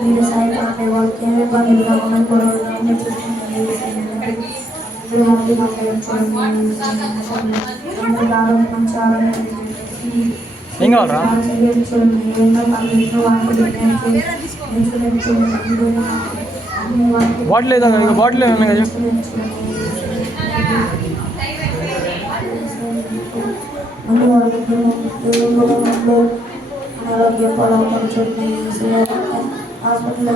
మీరు సాయంత్రం వాళ్ళకి ఏమి ఇబ్బందులుగా ఉన్నాయి గొడవలుగా ఉన్నాయి అందరూ హ్యాపీగా అందరూ ఆరోగ్యం మంచి ఆరోగ్యం ఏం కావాలరా చూడండి ఎన్నో పనులు బాటిల్ లేదా బాటిల్ ఏమన్నా కదా ఆరోగ్యం పొడవుతుంది హాస్పిటల్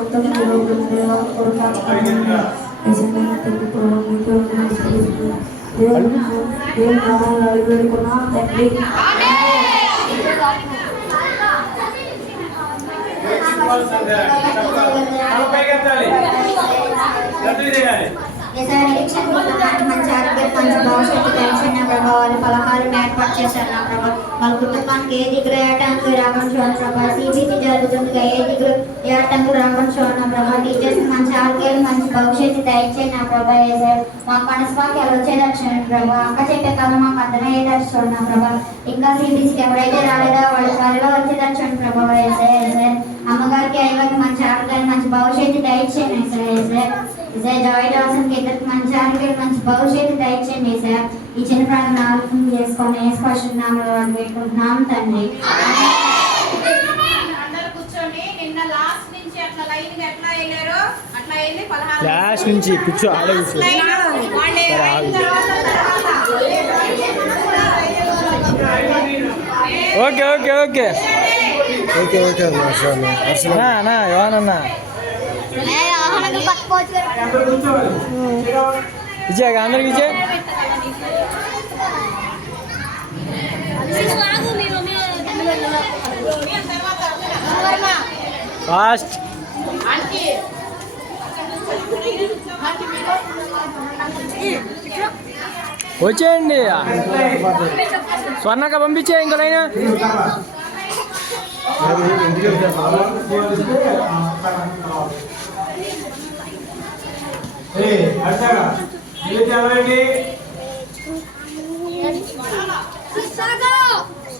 వేడుకున్నా తండ్రి మంచి ఆరోగ్యం మంచి భవిష్యత్తు తెలిసిన ప్రభావాలు పలహాలు ఏర్పాటు చేశారు నా ప్రభా వాళ్ళ కుటుంబానికి ఏ దిగులు ఏటానికి రావడం చూడండి ప్రభా సిబిసి జరుగుతుంది ఏ దిగులు ఏటానికి రావడం చూడండి ప్రభా టీచర్స్ మంచి ఆరోగ్యాలు మంచి భవిష్యత్తు దయచేయండి నా ప్రభా వేసారు మా మనసుపాకి వచ్చేదాన్ని చూడండి ప్రభా అక్క చెప్పే కథ మాకు అర్థమయ్యేదాన్ని చూడండి నా ప్రభా ఇంకా సిబిసికి ఎవరైతే రాలేదో వాళ్ళ త్వరలో వచ్చేదాన్ని చూడండి ప్రభా వేసారు అమ్మగారికి అయ్యగారికి మంచి ఆరోగ్యాలు మంచి భవిష్యత్తు దయచేయండి సార్ జాయ్ రాసన్కి ఇద్దరికి మంచి ఆరోగ్యాలు మంచి భవిష్యత్తు దయచేయండి సార్ ఈ చిన్న ప్రాంతం ఆలోచన చేసుకొని స్పష్టనామలో పెట్టుకుంటున్నాం తండ్రి లాస్ట్ నుంచి కూర్చో ఆడే okay okay okay okay okay అన్నా ఏమన్నా విజయ్ అందరికి విజయ్ ఫాస్ట్ వచ్చేయండి స్వర్ణక పంపించే ఇంకా లైనా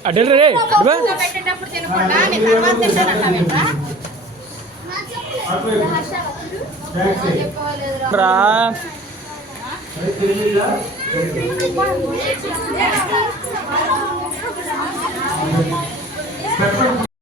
అడ్డలు రే రా